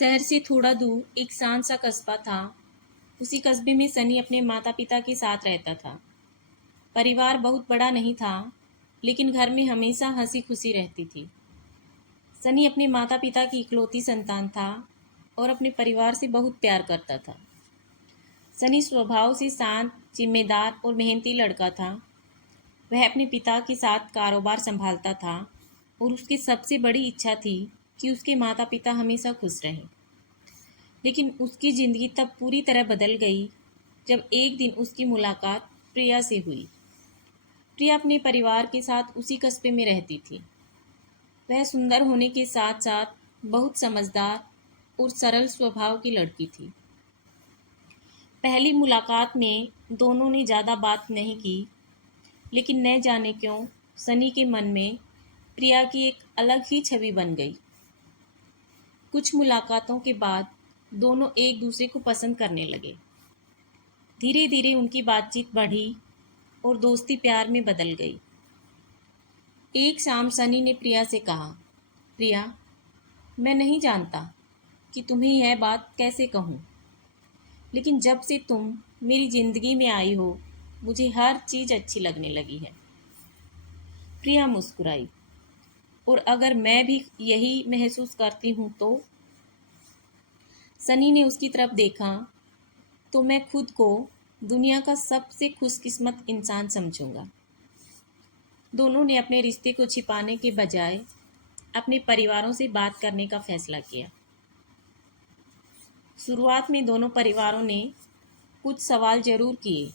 शहर से थोड़ा दूर एक शांत सा कस्बा था। उसी कस्बे में सनी अपने माता पिता के साथ रहता था। परिवार बहुत बड़ा नहीं था, लेकिन घर में हमेशा हंसी खुशी रहती थी। सनी अपने माता पिता की इकलौती संतान था और अपने परिवार से बहुत प्यार करता था। सनी स्वभाव से शांत, जिम्मेदार और मेहनती लड़का था। वह अपने पिता के साथ कारोबार संभालता था और उसकी सबसे बड़ी इच्छा थी कि उसके माता पिता हमेशा खुश रहें। लेकिन उसकी ज़िंदगी तब पूरी तरह बदल गई जब एक दिन उसकी मुलाकात प्रिया से हुई। प्रिया अपने परिवार के साथ उसी कस्बे में रहती थी। वह सुंदर होने के साथ साथ बहुत समझदार और सरल स्वभाव की लड़की थी। पहली मुलाकात में दोनों ने ज़्यादा बात नहीं की, लेकिन न जाने क्यों सनी के मन में प्रिया की एक अलग ही छवि बन गई। कुछ मुलाकातों के बाद दोनों एक दूसरे को पसंद करने लगे। धीरे धीरे उनकी बातचीत बढ़ी और दोस्ती प्यार में बदल गई। एक शाम सनी ने प्रिया से कहा, प्रिया, मैं नहीं जानता कि तुम्हें यह बात कैसे कहूँ, लेकिन जब से तुम मेरी ज़िंदगी में आई हो, मुझे हर चीज़ अच्छी लगने लगी है। प्रिया मुस्कुराई, और अगर मैं भी यही महसूस करती हूँ तो? सनी ने उसकी तरफ देखा, तो मैं खुद को दुनिया का सबसे खुशकिस्मत इंसान समझूंगा। दोनों ने अपने रिश्ते को छिपाने के बजाय अपने परिवारों से बात करने का फैसला किया। शुरुआत में दोनों परिवारों ने कुछ सवाल जरूर किए,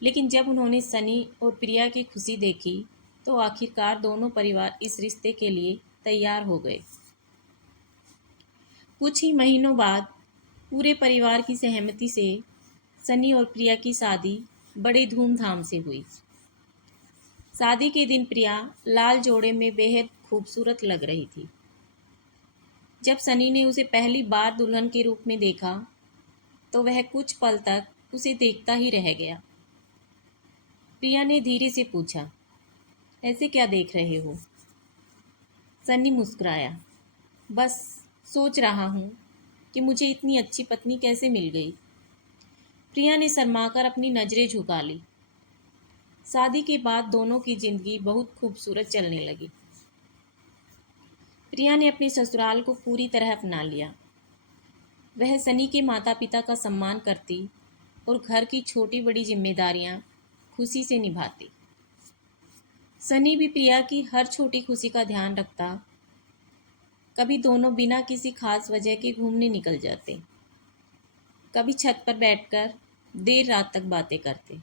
लेकिन जब उन्होंने सनी और प्रिया की खुशी देखी तो आखिरकार दोनों परिवार इस रिश्ते के लिए तैयार हो गए। कुछ ही महीनों बाद पूरे परिवार की सहमति से सनी और प्रिया की शादी बड़े धूमधाम से हुई। शादी के दिन प्रिया लाल जोड़े में बेहद खूबसूरत लग रही थी। जब सनी ने उसे पहली बार दुल्हन के रूप में देखा तो वह कुछ पल तक उसे देखता ही रह गया। प्रिया ने धीरे से पूछा, ऐसे क्या देख रहे हो? सनी मुस्कुराया, बस सोच रहा हूँ कि मुझे इतनी अच्छी पत्नी कैसे मिल गई। प्रिया ने शर्माकर अपनी नज़रें झुका ली। शादी के बाद दोनों की जिंदगी बहुत खूबसूरत चलने लगी। प्रिया ने अपने ससुराल को पूरी तरह अपना लिया। वह सनी के माता पिता का सम्मान करती और घर की छोटी बड़ी जिम्मेदारियां खुशी से निभाती। सनी भी प्रिया की हर छोटी खुशी का ध्यान रखता। कभी दोनों बिना किसी खास वजह के घूमने निकल जाते, कभी छत पर बैठकर देर रात तक बातें करते।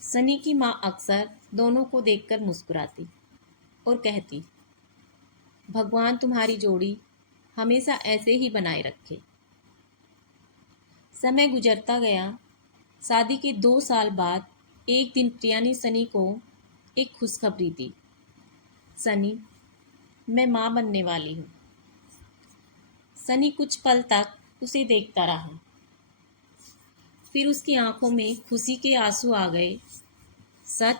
सनी की माँ अक्सर दोनों को देखकर मुस्कुराती और कहती, भगवान तुम्हारी जोड़ी हमेशा ऐसे ही बनाए रखे। समय गुजरता गया। शादी के 2 साल बाद एक दिन प्रिया ने सनी को एक खुशखबरी दी, सनी, मैं माँ बनने वाली हूँ। सनी कुछ पल तक उसे देखता रहा, फिर उसकी आंखों में खुशी के आंसू आ गए। सच?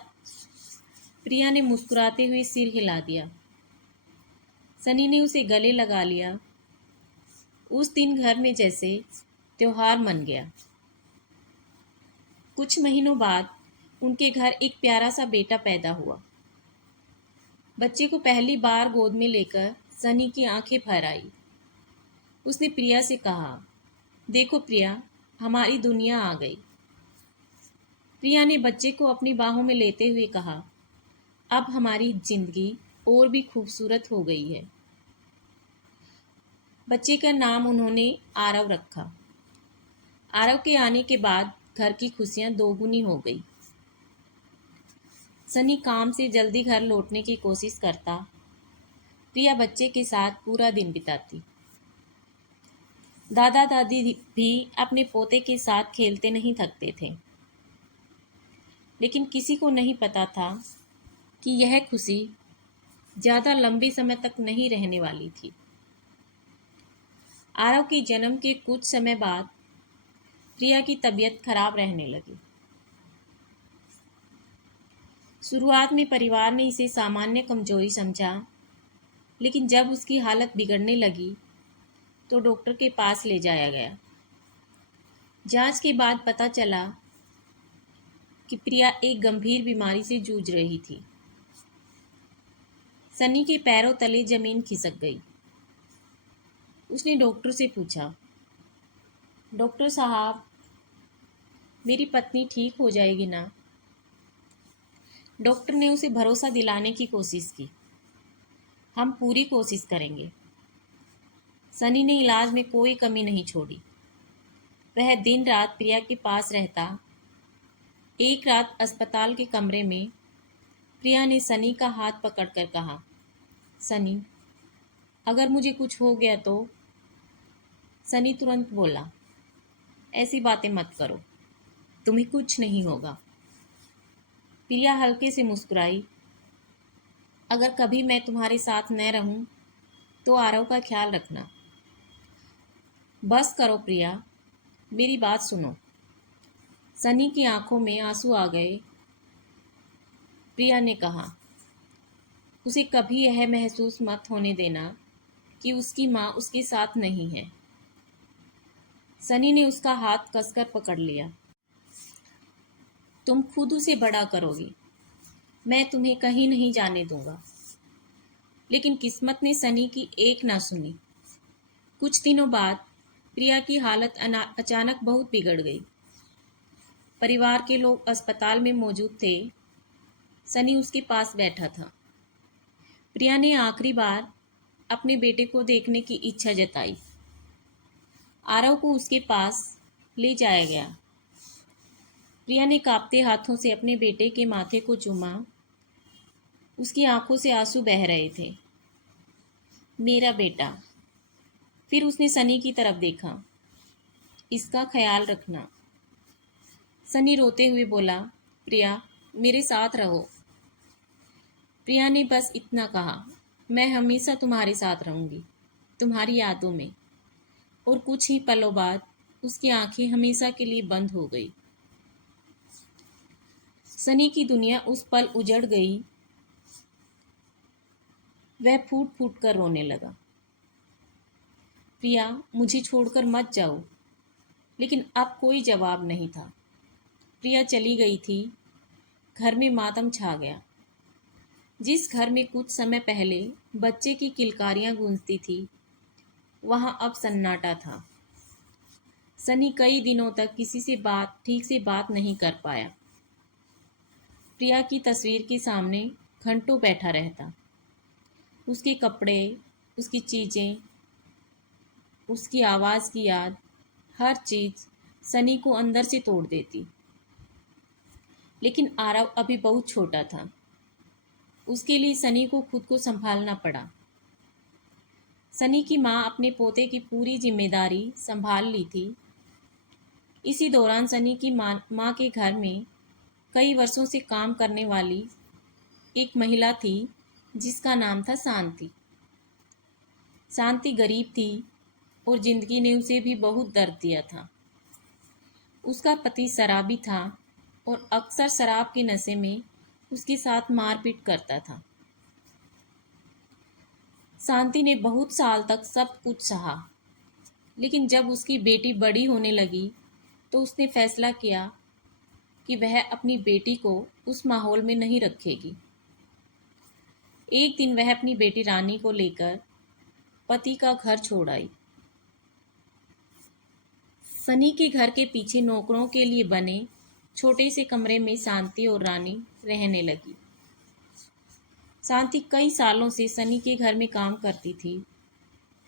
प्रिया ने मुस्कुराते हुए सिर हिला दिया। सनी ने उसे गले लगा लिया। उस दिन घर में जैसे त्योहार मन गया। कुछ महीनों बाद उनके घर एक प्यारा सा बेटा पैदा हुआ। बच्चे को पहली बार गोद में लेकर सनी की आंखें भर आई। उसने प्रिया से कहा, देखो प्रिया, हमारी दुनिया आ गई। प्रिया ने बच्चे को अपनी बाहों में लेते हुए कहा, अब हमारी जिंदगी और भी खूबसूरत हो गई है। बच्चे का नाम उन्होंने आरव रखा। आरव के आने के बाद घर की खुशियां दोगुनी हो गई। सनी काम से जल्दी घर लौटने की कोशिश करता। प्रिया बच्चे के साथ पूरा दिन बिताती। दादा दादी भी अपने पोते के साथ खेलते नहीं थकते थे। लेकिन किसी को नहीं पता था कि यह खुशी ज़्यादा लंबे समय तक नहीं रहने वाली थी। आरव के जन्म के कुछ समय बाद प्रिया की तबीयत खराब रहने लगी। शुरुआत में परिवार ने इसे सामान्य कमजोरी समझा, लेकिन जब उसकी हालत बिगड़ने लगी तो डॉक्टर के पास ले जाया गया। जांच के बाद पता चला कि प्रिया एक गंभीर बीमारी से जूझ रही थी। सनी के पैरों तले जमीन खिसक गई। उसने डॉक्टर से पूछा, डॉक्टर साहब, मेरी पत्नी ठीक हो जाएगी ना? डॉक्टर ने उसे भरोसा दिलाने की कोशिश की, हम पूरी कोशिश करेंगे। सनी ने इलाज में कोई कमी नहीं छोड़ी। वह दिन रात प्रिया के पास रहता। एक रात अस्पताल के कमरे में प्रिया ने सनी का हाथ पकड़कर कहा, सनी, अगर मुझे कुछ हो गया तो? सनी तुरंत बोला, ऐसी बातें मत करो, तुम्हें कुछ नहीं होगा। प्रिया हल्के से मुस्कुराई, अगर कभी मैं तुम्हारे साथ न रहूं तो आरव का ख्याल रखना। बस करो प्रिया, मेरी बात सुनो। सनी की आंखों में आंसू आ गए। प्रिया ने कहा, उसे कभी यह महसूस मत होने देना कि उसकी माँ उसके साथ नहीं है। सनी ने उसका हाथ कसकर पकड़ लिया। तुम खुद उसे बड़ा करोगी, मैं तुम्हें कहीं नहीं जाने दूंगा। लेकिन किस्मत ने सनी की एक ना सुनी। कुछ दिनों बाद प्रिया की हालत अचानक बहुत बिगड़ गई। परिवार के लोग अस्पताल में मौजूद थे। सनी उसके पास बैठा था। प्रिया ने आखिरी बार अपने बेटे को देखने की इच्छा जताई। आरव को उसके पास ले जाया गया। प्रिया ने कांपते हाथों से अपने बेटे के माथे को चूमा। उसकी आंखों से आंसू बह रहे थे। मेरा बेटा। फिर उसने सनी की तरफ देखा, इसका ख्याल रखना। सनी रोते हुए बोला, प्रिया, मेरे साथ रहो। प्रिया ने बस इतना कहा, मैं हमेशा तुम्हारे साथ रहूंगी, तुम्हारी यादों में। और कुछ ही पलों बाद उसकी आंखें हमेशा के लिए बंद हो गई। सनी की दुनिया उस पल उजड़ गई। वह फूट फूट कर रोने लगा। प्रिया, मुझे छोड़कर मत जाओ। लेकिन अब कोई जवाब नहीं था। प्रिया चली गई थी। घर में मातम छा गया। जिस घर में कुछ समय पहले बच्चे की किलकारियां गूंजती थी, वहां अब सन्नाटा था। सनी कई दिनों तक किसी से ठीक से बात नहीं कर पाया। प्रिया की तस्वीर के सामने घंटों बैठा रहता। उसके कपड़े, उसकी चीज़ें, उसकी आवाज़ की याद, हर चीज़ सनी को अंदर से तोड़ देती। लेकिन आरव अभी बहुत छोटा था। उसके लिए सनी को खुद को संभालना पड़ा। सनी की माँ अपने पोते की पूरी जिम्मेदारी संभाल ली थी। इसी दौरान सनी की माँ के घर में कई वर्षों से काम करने वाली एक महिला थी जिसका नाम था शांति। शांति गरीब थी और जिंदगी ने उसे भी बहुत दर्द दिया था। उसका पति शराबी था और अक्सर शराब के नशे में उसके साथ मारपीट करता था। शांति ने बहुत साल तक सब कुछ सहा। लेकिन जब उसकी बेटी बड़ी होने लगी तो उसने फैसला किया कि वह अपनी बेटी को उस माहौल में नहीं रखेगी। एक दिन वह अपनी बेटी रानी को लेकर पति का घर छोड़ आई। सनी के घर के पीछे नौकरों के लिए बने छोटे से कमरे में शांति और रानी रहने लगी। शांति कई सालों से सनी के घर में काम करती थी।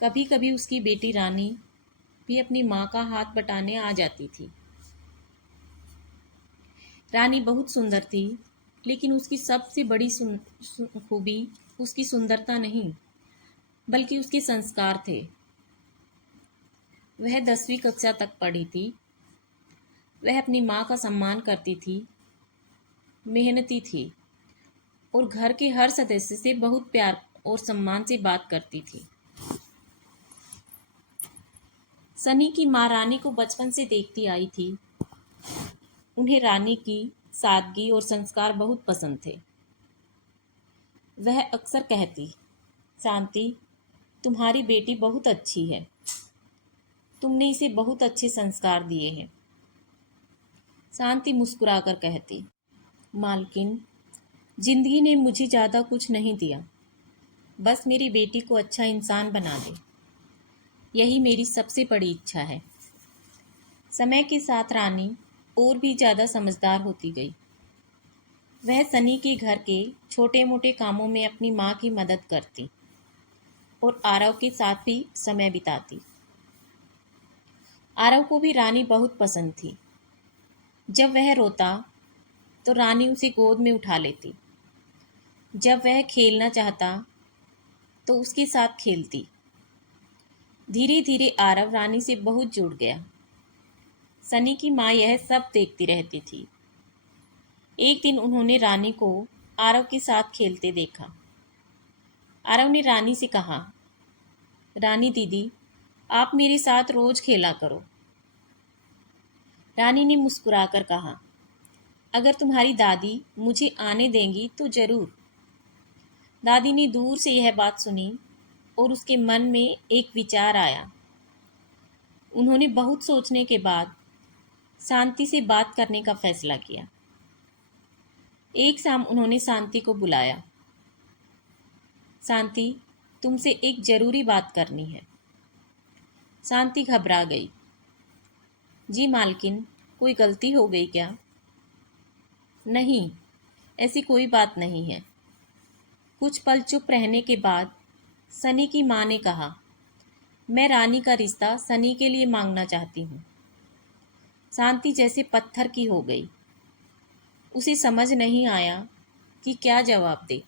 कभी कभी उसकी बेटी रानी भी अपनी माँ का हाथ बटाने आ जाती थी। रानी बहुत सुंदर थी, लेकिन उसकी सबसे बड़ी खूबी उसकी सुंदरता नहीं, बल्कि उसके संस्कार थे। वह 10वीं कक्षा तक पढ़ी थी। वह अपनी माँ का सम्मान करती थी, मेहनती थी और घर के हर सदस्य से बहुत प्यार और सम्मान से बात करती थी। सनी की माँ रानी को बचपन से देखती आई थी। उन्हें रानी की सादगी और संस्कार बहुत पसंद थे। वह अक्सर कहती, शांति, तुम्हारी बेटी बहुत अच्छी है। तुमने इसे बहुत अच्छे संस्कार दिए हैं। शांति मुस्कुराकर कहती, मालकिन, जिंदगी ने मुझे ज़्यादा कुछ नहीं दिया, बस मेरी बेटी को अच्छा इंसान बना दे, यही मेरी सबसे बड़ी इच्छा है। समय के साथ रानी और भी ज़्यादा समझदार होती गई। वह सनी के घर के छोटे मोटे कामों में अपनी माँ की मदद करती और आरव के साथ भी समय बिताती। आरव को भी रानी बहुत पसंद थी। जब वह रोता तो रानी उसे गोद में उठा लेती। जब वह खेलना चाहता तो उसके साथ खेलती। धीरे धीरे आरव रानी से बहुत जुड़ गया। सनी की माँ यह सब देखती रहती थी। एक दिन उन्होंने रानी को आरव के साथ खेलते देखा। आरव ने रानी से कहा, रानी दीदी, आप मेरे साथ रोज खेला करो। रानी ने मुस्कुराकर कहा, अगर तुम्हारी दादी मुझे आने देंगी तो जरूर। दादी ने दूर से यह बात सुनी और उसके मन में एक विचार आया। उन्होंने बहुत सोचने के बाद शांति से बात करने का फैसला किया। एक शाम उन्होंने शांति को बुलाया। शांति, तुमसे एक जरूरी बात करनी है। शांति घबरा गई। जी मालकिन, कोई गलती हो गई क्या? नहीं, ऐसी कोई बात नहीं है। कुछ पल चुप रहने के बाद सनी की माँ ने कहा, मैं रानी का रिश्ता सनी के लिए मांगना चाहती हूँ। शांति जैसे पत्थर की हो गई। उसे समझ नहीं आया कि क्या जवाब दे।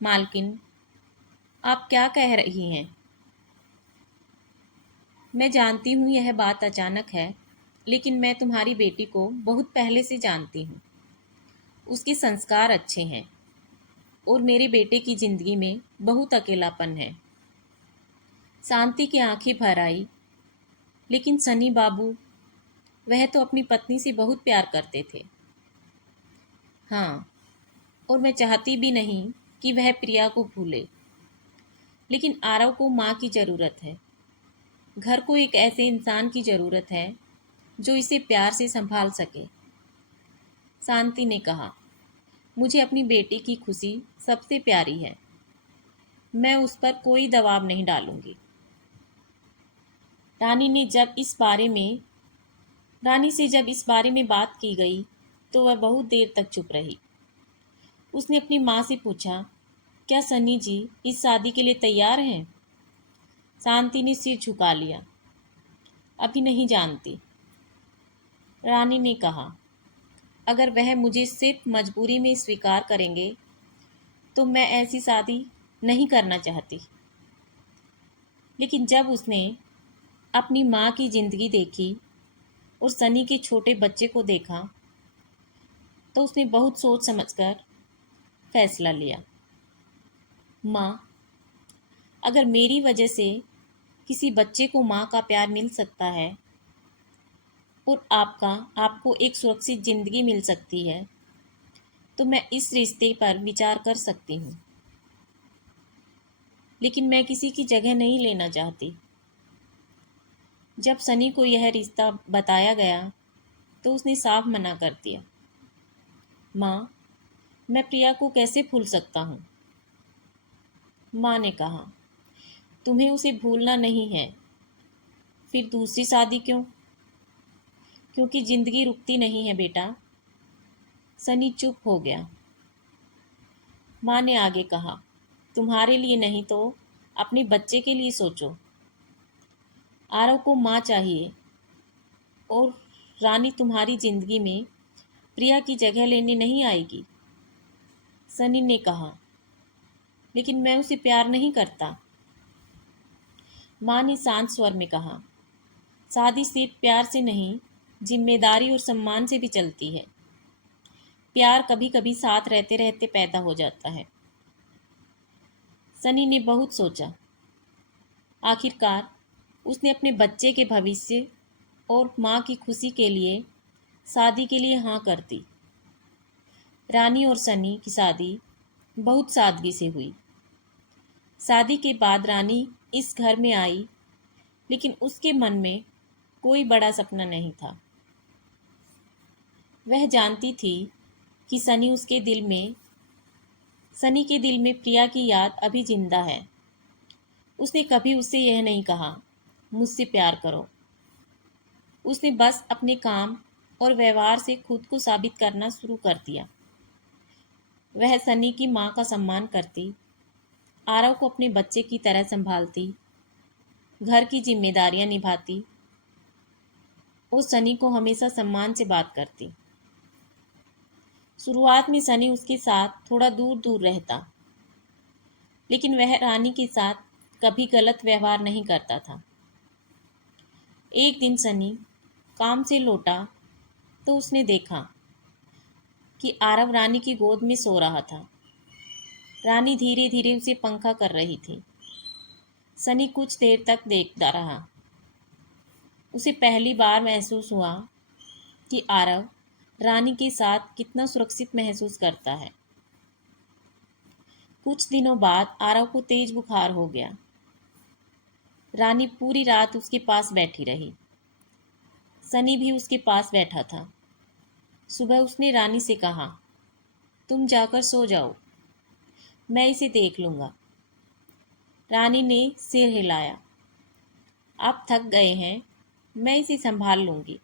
मालकिन, आप क्या कह रही हैं? मैं जानती हूँ यह बात अचानक है, लेकिन मैं तुम्हारी बेटी को बहुत पहले से जानती हूँ। उसके संस्कार अच्छे हैं और मेरे बेटे की जिंदगी में बहुत अकेलापन है। शांति की आंखें भर आई। लेकिन सनी बाबू, वह तो अपनी पत्नी से बहुत प्यार करते थे। हाँ, और मैं चाहती भी नहीं कि वह प्रिया को भूले, लेकिन आरव को माँ की ज़रूरत है। घर को एक ऐसे इंसान की ज़रूरत है जो इसे प्यार से संभाल सके। शांति ने कहा, मुझे अपनी बेटी की खुशी सबसे प्यारी है। मैं उस पर कोई दबाव नहीं डालूंगी। रानी से जब इस बारे में बात की गई तो वह बहुत देर तक चुप रही। उसने अपनी माँ से पूछा, क्या सनी जी इस शादी के लिए तैयार हैं? शांति ने सिर झुका लिया। अभी नहीं जानती। रानी ने कहा, अगर वह मुझे सिर्फ मजबूरी में स्वीकार करेंगे तो मैं ऐसी शादी नहीं करना चाहती। लेकिन जब उसने अपनी माँ की जिंदगी देखी और सनी के छोटे बच्चे को देखा तो उसने बहुत सोच समझकर फैसला लिया। माँ, अगर मेरी वजह से किसी बच्चे को माँ का प्यार मिल सकता है और आपको एक सुरक्षित ज़िंदगी मिल सकती है तो मैं इस रिश्ते पर विचार कर सकती हूँ। लेकिन मैं किसी की जगह नहीं लेना चाहती। जब सनी को यह रिश्ता बताया गया तो उसने साफ मना कर दिया। माँ, मैं प्रिया को कैसे भूल सकता हूँ? माँ ने कहा, तुम्हें उसे भूलना नहीं है। फिर दूसरी शादी क्यों? क्योंकि जिंदगी रुकती नहीं है बेटा। सनी चुप हो गया। माँ ने आगे कहा, तुम्हारे लिए नहीं तो अपने बच्चे के लिए सोचो। आरव को माँ चाहिए और रानी तुम्हारी जिंदगी में प्रिया की जगह लेने नहीं आएगी। सनी ने कहा, लेकिन मैं उसे प्यार नहीं करता। माँ ने शांत स्वर में कहा, शादी सिर्फ प्यार से नहीं, जिम्मेदारी और सम्मान से भी चलती है। प्यार कभी कभी साथ रहते रहते पैदा हो जाता है। सनी ने बहुत सोचा। आखिरकार उसने अपने बच्चे के भविष्य और माँ की खुशी के लिए शादी के लिए हाँ कर दी। रानी और सनी की शादी बहुत सादगी से हुई। शादी के बाद रानी इस घर में आई लेकिन उसके मन में कोई बड़ा सपना नहीं था। वह जानती थी कि सनी के दिल में प्रिया की याद अभी जिंदा है। उसने कभी उससे यह नहीं कहा, मुझसे प्यार करो। उसने बस अपने काम और व्यवहार से खुद को साबित करना शुरू कर दिया। वह सनी की माँ का सम्मान करती, आरव को अपने बच्चे की तरह संभालती, घर की जिम्मेदारियां निभाती और सनी को हमेशा सम्मान से बात करती। शुरुआत में सनी उसके साथ थोड़ा दूर दूर रहता, लेकिन वह रानी के साथ कभी गलत व्यवहार नहीं करता था। एक दिन सनी काम से लौटा तो उसने देखा कि आरव रानी की गोद में सो रहा था। रानी धीरे धीरे उसे पंखा कर रही थी। सनी कुछ देर तक देखता रहा। उसे पहली बार महसूस हुआ कि आरव रानी के साथ कितना सुरक्षित महसूस करता है। कुछ दिनों बाद आरव को तेज बुखार हो गया। रानी पूरी रात उसके पास बैठी रही। सनी भी उसके पास बैठा था। सुबह उसने रानी से कहा, तुम जाकर सो जाओ, मैं इसे देख लूँगा। रानी ने सिर हिलाया। आप थक गए हैं, मैं इसे संभाल लूँगी।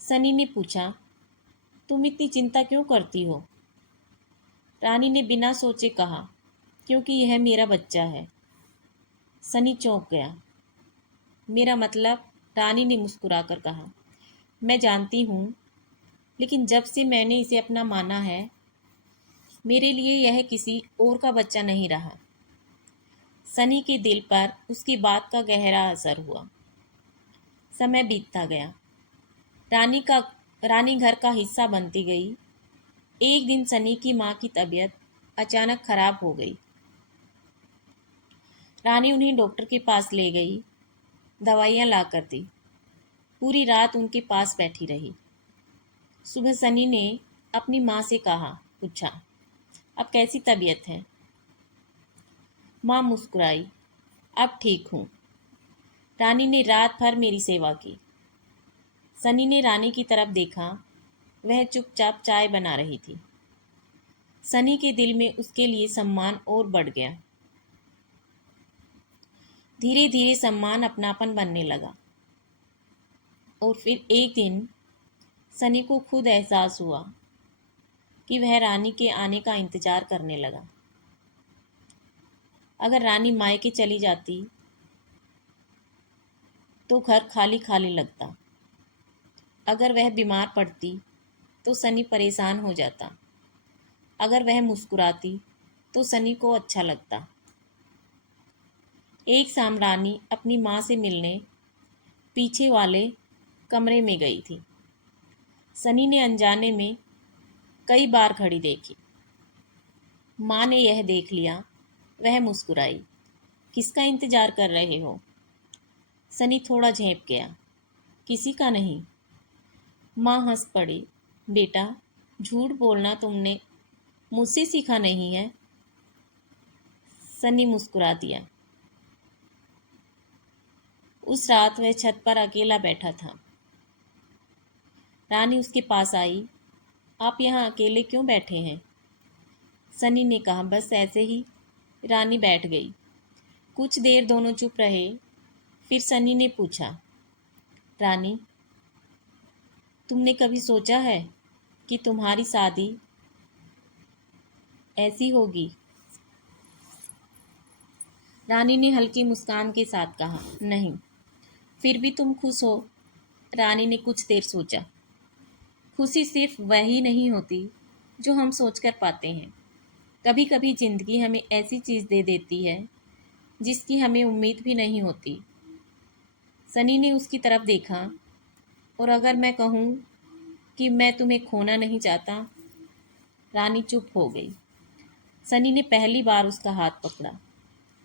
सनी ने पूछा, तुम इतनी चिंता क्यों करती हो? रानी ने बिना सोचे कहा, क्योंकि यह मेरा बच्चा है। सनी चौंक गया। मेरा मतलब, रानी ने मुस्कुराकर कहा, मैं जानती हूँ, लेकिन जब से मैंने इसे अपना माना है, मेरे लिए यह किसी और का बच्चा नहीं रहा। सनी के दिल पर उसकी बात का गहरा असर हुआ। समय बीतता गया। रानी घर का हिस्सा बनती गई। एक दिन सनी की माँ की तबीयत अचानक खराब हो गई। रानी उन्हें डॉक्टर के पास ले गई, दवाइयाँ ला कर दी। पूरी रात उनके पास बैठी रही। सुबह सनी ने अपनी माँ से पूछा, अब कैसी तबीयत है? माँ मुस्कुराई, अब ठीक हूँ। रानी ने रात भर मेरी सेवा की। सनी ने रानी की तरफ देखा। वह चुपचाप चाय बना रही थी। सनी के दिल में उसके लिए सम्मान और बढ़ गया। धीरे धीरे सम्मान अपनापन बनने लगा। और फिर एक दिन सनी को खुद एहसास हुआ कि वह रानी के आने का इंतजार करने लगा। अगर रानी मायके चली जाती तो घर खाली खाली लगता। अगर वह बीमार पड़ती तो सनी परेशान हो जाता। अगर वह मुस्कुराती तो सनी को अच्छा लगता। एक शाम रानी अपनी माँ से मिलने पीछे वाले कमरे में गई थी। सनी ने अनजाने में कई बार घड़ी देखी। माँ ने यह देख लिया। वह मुस्कुराई, किसका इंतजार कर रहे हो? सनी थोड़ा झेंप गया, किसी का नहीं। माँ हंस पड़ी, बेटा, झूठ बोलना तुमने मुझसे सीखा नहीं है। सनी मुस्कुरा दिया। उस रात वह छत पर अकेला बैठा था। रानी उसके पास आई। आप यहाँ अकेले क्यों बैठे हैं? सनी ने कहा, बस ऐसे ही। रानी बैठ गई। कुछ देर दोनों चुप रहे। फिर सनी ने पूछा, रानी, तुमने कभी सोचा है कि तुम्हारी शादी ऐसी होगी? रानी ने हल्की मुस्कान के साथ कहा, नहीं। फिर भी तुम खुश हो? रानी ने कुछ देर सोचा। खुशी सिर्फ वही नहीं होती जो हम सोचकर पाते हैं। कभी कभी जिंदगी हमें ऐसी चीज़ दे देती है जिसकी हमें उम्मीद भी नहीं होती। सनी ने उसकी तरफ देखा। और अगर मैं कहूँ कि मैं तुम्हें खोना नहीं चाहता? रानी चुप हो गई। सनी ने पहली बार उसका हाथ पकड़ा।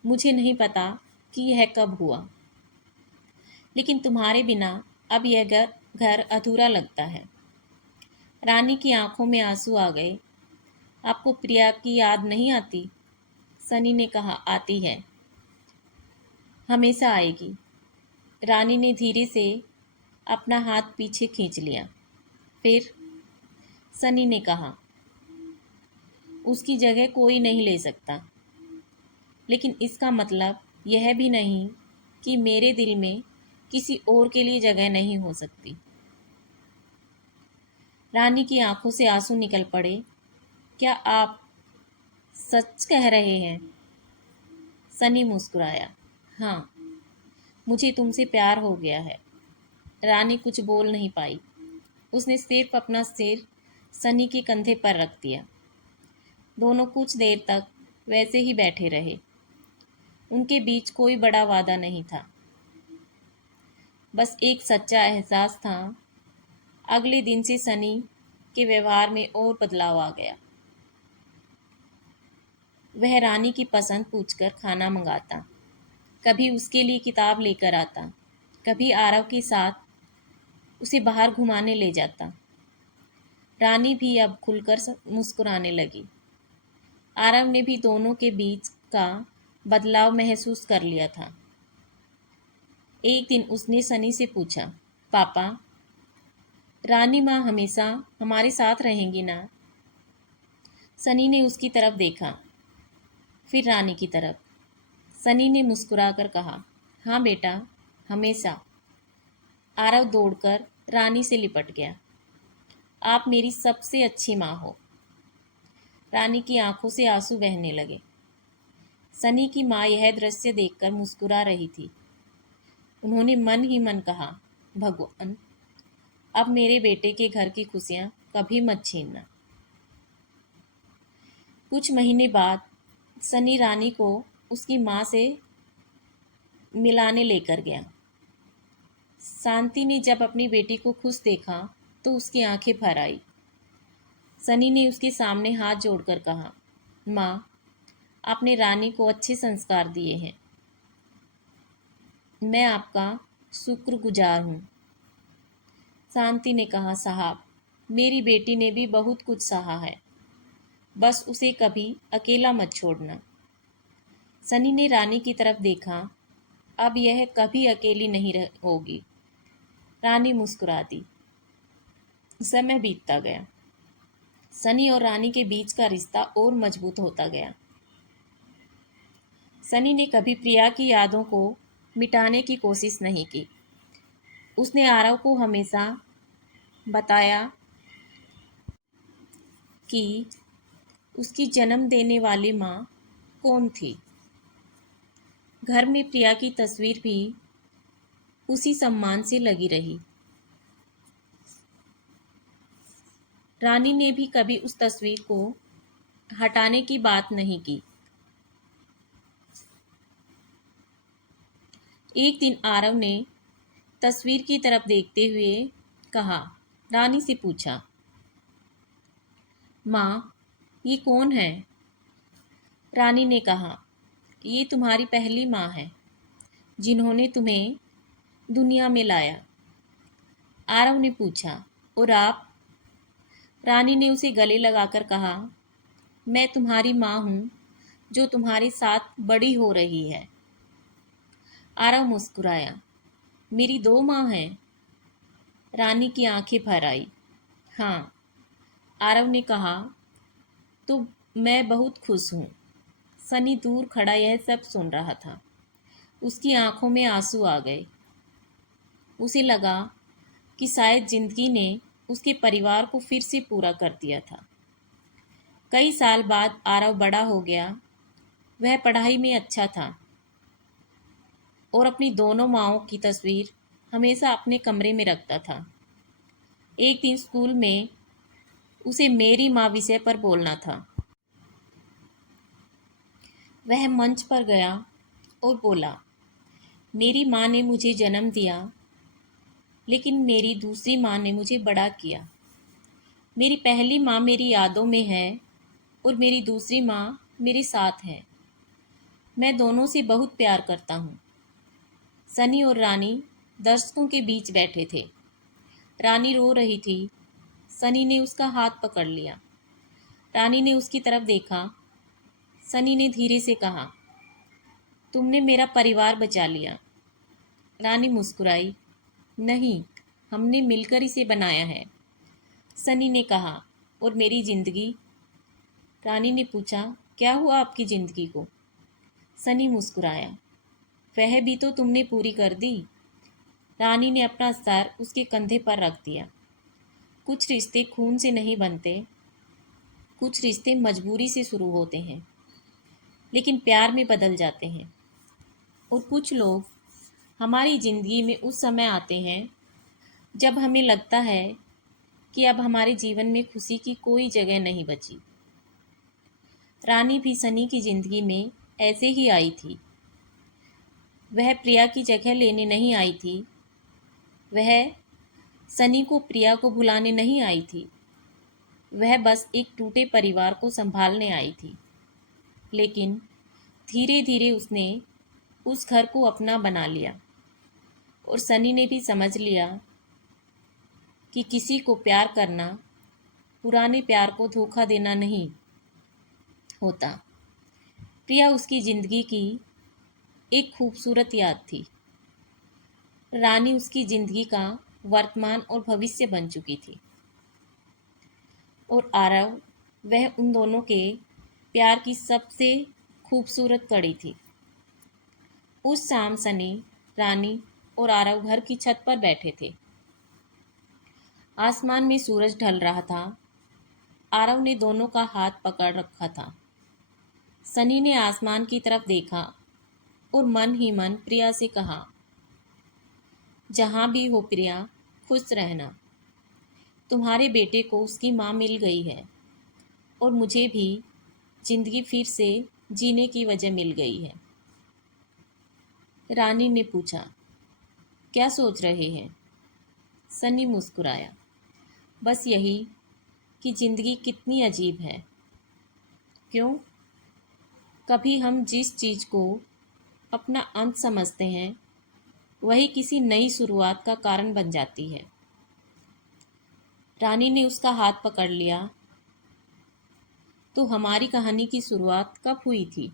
मुझे नहीं पता कि यह कब हुआ, लेकिन तुम्हारे बिना अब यह घर अधूरा लगता है। रानी की आंखों में आंसू आ गए। आपको प्रिया की याद नहीं आती? सनी ने कहा, आती है, हमेशा आएगी। रानी ने धीरे से अपना हाथ पीछे खींच लिया। फिर सनी ने कहा, उसकी जगह कोई नहीं ले सकता, लेकिन इसका मतलब यह भी नहीं कि मेरे दिल में किसी और के लिए जगह नहीं हो सकती। रानी की आंखों से आंसू निकल पड़े। क्या आप सच कह रहे हैं? सनी मुस्कुराया। हाँ, मुझे तुमसे प्यार हो गया है। रानी कुछ बोल नहीं पाई। उसने सिर्फ अपना सिर सनी के कंधे पर रख दिया। दोनों कुछ देर तक वैसे ही बैठे रहे। उनके बीच कोई बड़ा वादा नहीं था, बस एक सच्चा एहसास था। अगले दिन से सनी के व्यवहार में और बदलाव आ गया। वह रानी की पसंद पूछकर खाना मंगाता, कभी उसके लिए किताब लेकर आता, कभी आरव के साथ उसे बाहर घुमाने ले जाता। रानी भी अब खुलकर मुस्कुराने लगी। आरव ने भी दोनों के बीच का बदलाव महसूस कर लिया था। एक दिन उसने सनी से पूछा, पापा, रानी माँ हमेशा हमारे साथ रहेंगी ना? सनी ने उसकी तरफ देखा, फिर रानी की तरफ। सनी ने मुस्कुराकर कहा, हाँ बेटा, हमेशा। आरव दौड़कर रानी से लिपट गया। आप मेरी सबसे अच्छी माँ हो। रानी की आंखों से आंसू बहने लगे। सनी की माँ यह दृश्य देखकर मुस्कुरा रही थी। उन्होंने मन ही मन कहा, भगवान, अब मेरे बेटे के घर की खुशियाँ कभी मत छीनना। कुछ महीने बाद सनी रानी को उसकी माँ से मिलाने लेकर गया। शांति ने जब अपनी बेटी को खुश देखा तो उसकी आंखें भर आई। सनी ने उसके सामने हाथ जोड़कर कहा, माँ, आपने रानी को अच्छे संस्कार दिए हैं। मैं आपका शुक्रगुजार हूँ। शांति ने कहा, साहब, मेरी बेटी ने भी बहुत कुछ सहा है, बस उसे कभी अकेला मत छोड़ना। सनी ने रानी की तरफ देखा। अब यह कभी अकेली नहीं होगी। रानी मुस्कुरा दी। समय बीतता गया। सनी और रानी के बीच का रिश्ता और मजबूत होता गया। सनी ने कभी प्रिया की यादों को मिटाने की कोशिश नहीं की। उसने आरव को हमेशा बताया कि उसकी जन्म देने वाली माँ कौन थी। घर में प्रिया की तस्वीर भी उसी सम्मान से लगी रही। रानी ने भी कभी उस तस्वीर को हटाने की बात नहीं की। एक दिन आरव ने तस्वीर की तरफ देखते हुए कहा, रानी से पूछा, माँ, ये कौन है? रानी ने कहा, ये तुम्हारी पहली माँ है, जिन्होंने तुम्हें दुनिया में लाया। आरव ने पूछा, और आप? रानी ने उसे गले लगाकर कहा, मैं तुम्हारी माँ हूँ, जो तुम्हारे साथ बड़ी हो रही है। आरव मुस्कुराया, मेरी दो माँ हैं। रानी की आंखें भर आई। हाँ, आरव ने कहा, तो मैं बहुत खुश हूँ। सनी दूर खड़ा यह सब सुन रहा था। उसकी आंखों में आंसू आ गए। उसे लगा कि शायद जिंदगी ने उसके परिवार को फिर से पूरा कर दिया था। कई साल बाद आरव बड़ा हो गया। वह पढ़ाई में अच्छा था और अपनी दोनों माँओं की तस्वीर हमेशा अपने कमरे में रखता था। एक दिन स्कूल में उसे मेरी माँ विषय पर बोलना था। वह मंच पर गया और बोला, मेरी माँ ने मुझे जन्म दिया, लेकिन मेरी दूसरी माँ ने मुझे बड़ा किया। मेरी पहली माँ मेरी यादों में है और मेरी दूसरी माँ मेरे साथ है। मैं दोनों से बहुत प्यार करता हूँ। सनी और रानी दर्शकों के बीच बैठे थे। रानी रो रही थी। सनी ने उसका हाथ पकड़ लिया। रानी ने उसकी तरफ देखा। सनी ने धीरे से कहा, तुमने मेरा परिवार बचा लिया। रानी मुस्कुराई। नहीं, हमने मिलकर इसे बनाया है, सनी ने कहा। और मेरी जिंदगी? रानी ने पूछा। क्या हुआ आपकी जिंदगी को? सनी मुस्कुराया। वह भी तो तुमने पूरी कर दी। रानी ने अपना सर उसके कंधे पर रख दिया। कुछ रिश्ते खून से नहीं बनते, कुछ रिश्ते मजबूरी से शुरू होते हैं लेकिन प्यार में बदल जाते हैं। और कुछ लोग हमारी ज़िंदगी में उस समय आते हैं जब हमें लगता है कि अब हमारे जीवन में खुशी की कोई जगह नहीं बची। रानी भी सनी की ज़िंदगी में ऐसे ही आई थी। वह प्रिया की जगह लेने नहीं आई थी, वह सनी को प्रिया को भुलाने नहीं आई थी, वह बस एक टूटे परिवार को संभालने आई थी। लेकिन धीरे धीरे उसने उस घर को अपना बना लिया और सनी ने भी समझ लिया कि किसी को प्यार करना पुराने प्यार को धोखा देना नहीं होता। प्रिया उसकी ज़िंदगी की एक खूबसूरत याद थी। रानी उसकी ज़िंदगी का वर्तमान और भविष्य बन चुकी थी। और आरव, वह उन दोनों के प्यार की सबसे खूबसूरत कड़ी थी। उस शाम सनी, रानी और आरव घर की छत पर बैठे थे। आसमान में सूरज ढल रहा था। आरव ने दोनों का हाथ पकड़ रखा था। सनी ने आसमान की तरफ देखा और मन ही मन प्रिया से कहा, जहाँ भी हो प्रिया, खुश रहना। तुम्हारे बेटे को उसकी माँ मिल गई है और मुझे भी जिंदगी फिर से जीने की वजह मिल गई है। रानी ने पूछा, क्या सोच रहे हैं? सनी मुस्कुराया। बस यही कि ज़िंदगी कितनी अजीब है। क्यों? कभी हम जिस चीज़ को अपना अंत समझते हैं वही किसी नई शुरुआत का कारण बन जाती है। रानी ने उसका हाथ पकड़ लिया। तो हमारी कहानी की शुरुआत कब हुई थी?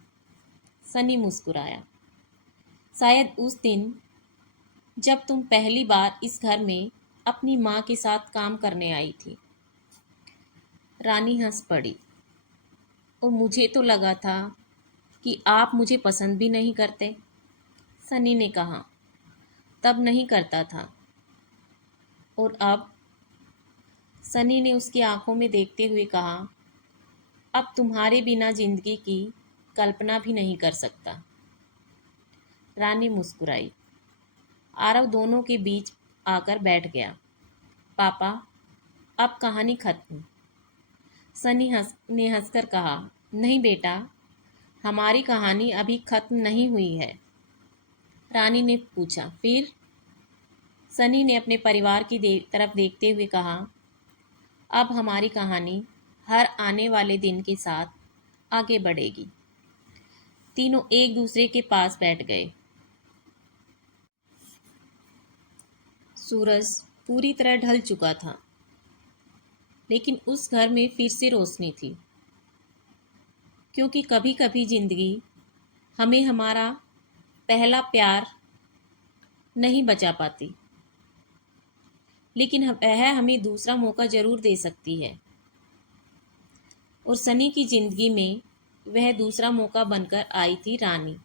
सनी मुस्कुराया। शायद उस दिन जब तुम पहली बार इस घर में अपनी माँ के साथ काम करने आई थी। रानी हंस पड़ी। और मुझे तो लगा था कि आप मुझे पसंद भी नहीं करते, सनी ने कहा। तब नहीं करता था। और अब? सनी ने उसकी आंखों में देखते हुए कहा, अब तुम्हारे बिना जिंदगी की कल्पना भी नहीं कर सकता। रानी मुस्कुराई। आरव दोनों के बीच आकर बैठ गया। पापा, अब कहानी खत्म। सनी ने हंसकर कहा, नहीं बेटा, हमारी कहानी अभी खत्म नहीं हुई है। रानी ने पूछा, फिर? सनी ने अपने परिवार की तरफ देखते हुए कहा, अब हमारी कहानी हर आने वाले दिन के साथ आगे बढ़ेगी। तीनों एक दूसरे के पास बैठ गए। सूरज पूरी तरह ढल चुका था, लेकिन उस घर में फिर से रोशनी थी। क्योंकि कभी कभी जिंदगी हमें हमारा पहला प्यार नहीं बचा पाती, लेकिन वह हमें दूसरा मौका ज़रूर दे सकती है। और सनी की ज़िंदगी में वह दूसरा मौका बनकर आई थी रानी।